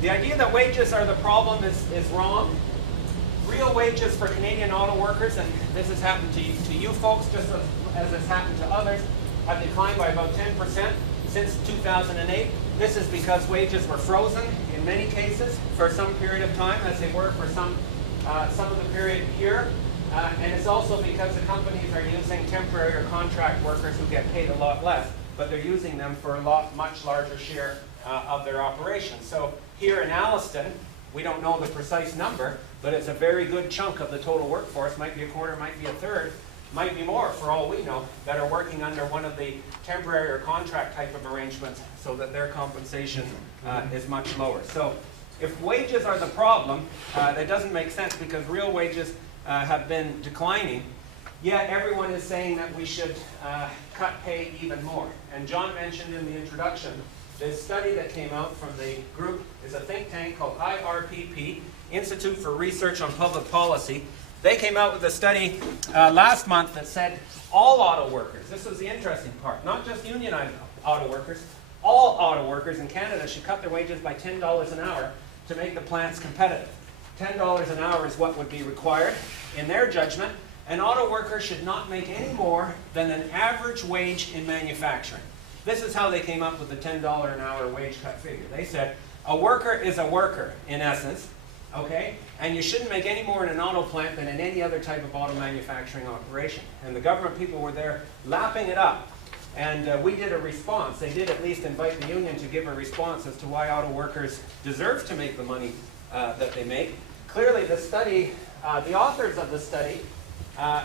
The idea that wages are the problem is wrong. Real wages for Canadian auto workers, and this has happened to you folks just as it's happened to others, have declined by about 10% since 2008. This is because wages were frozen in many cases for some period of time, as they were for some of the period here. And it's also because the companies are using temporary or contract workers who get paid a lot less, but they're using them for a much larger share of their operations. So here in Alliston, we don't know the precise number, but it's a very good chunk of the total workforce, might be a quarter, might be a third, might be more for all we know, that are working under one of the temporary or contract type of arrangements so that their compensation is much lower. So if wages are the problem, that doesn't make sense because real wages have been declining, yet everyone is saying that we should cut pay even more. And John mentioned in the introduction, this study that came out from the group is a think tank called IRPP, Institute for Research on Public Policy. They came out with a study last month that said all auto workers, this was the interesting part, not just unionized auto workers, all auto workers in Canada should cut their wages by $10 an hour to make the plants competitive. $10 an hour is what would be required in their judgment. An auto worker should not make any more than an average wage in manufacturing. This is how they came up with the $10 an hour wage cut figure. They said a worker is a worker in essence, okay? And you shouldn't make any more in an auto plant than in any other type of auto manufacturing operation. And the government people were there lapping it up. And we did a response. They did at least invite the union to give a response as to why auto workers deserve to make the money that they make. Clearly the study, the authors of the study,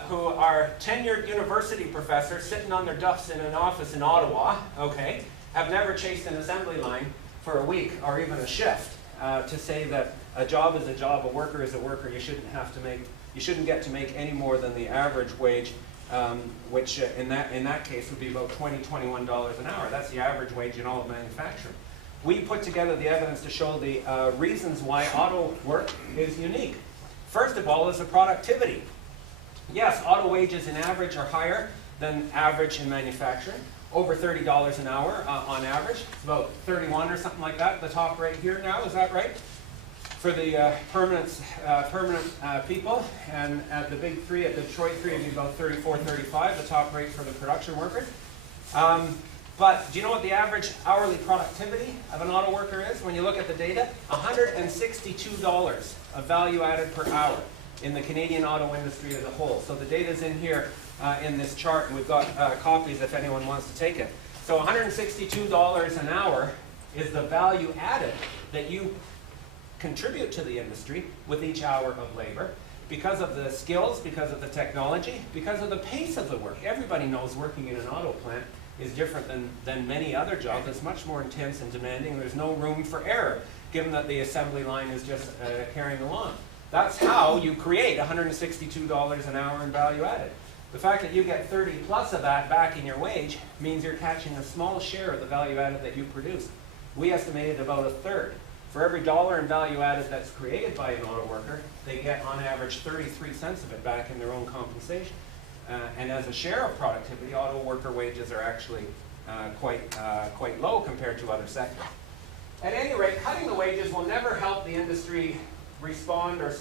who are tenured university professors sitting on their duffs in an office in Ottawa, okay, have never chased an assembly line for a week or even a shift to say that a job is a job, a worker is a worker. You shouldn't get to make any more than the average wage, which in that case would be about $20, $21 an hour. That's the average wage in all of manufacturing. We put together the evidence to show the reasons why auto work is unique. First of all is the productivity. Yes, auto wages in average are higher than average in manufacturing. Over $30 an hour on average. It's about 31 or something like that, the top rate here now, is that right? For the permanent people, and at the big three, at Detroit 3, it'd be about 34, 35, the top rate for the production workers. But do you know what the average hourly productivity of an auto worker is? When you look at the data, $162 of value added per hour in the Canadian auto industry as a whole. So the data's in here in this chart, and we've got copies if anyone wants to take it. So $162 an hour is the value added that you contribute to the industry with each hour of labor because of the skills, because of the technology, because of the pace of the work. Everybody knows working in an auto plant is different than many other jobs. It's much more intense and demanding. There's no room for error, given that the assembly line is just carrying along. That's how you create $162 an hour in value added. The fact that you get 30 plus of that back in your wage means you're catching a small share of the value added that you produce. We estimated about a third. For every dollar in value added that's created by an auto worker, they get on average 33 cents of it back in their own compensation. And as a share of productivity, auto worker wages are actually quite low compared to other sectors. At any rate, cutting the wages will never help the industry respond to or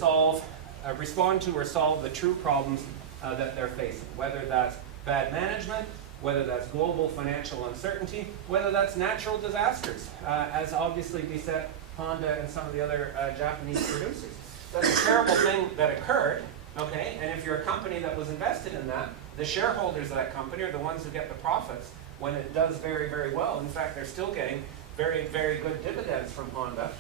solve the true problems that they're facing, whether that's bad management, whether that's global financial uncertainty, whether that's natural disasters, as obviously beset Honda and some of the other Japanese producers. That's a terrible thing that occurred, okay? And if you're a company that was invested in that, the shareholders of that company are the ones who get the profits when it does very, very well. In fact, they're still getting very, very good dividends from Honda.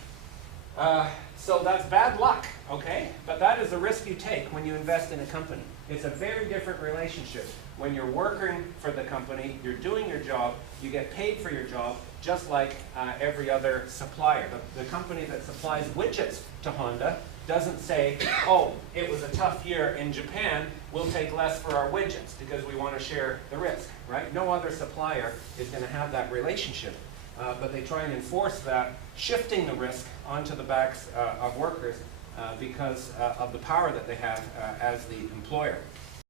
So that's bad luck, okay? But that is a risk you take when you invest in a company. It's a very different relationship. When you're working for the company, you're doing your job, you get paid for your job, just like every other supplier. The company that supplies widgets to Honda doesn't say, oh, it was a tough year in Japan, we'll take less for our widgets because we want to share the risk, right? No other supplier is going to have that relationship. But they try and enforce that, shifting the risk onto the backs of workers because of the power that they have as the employer.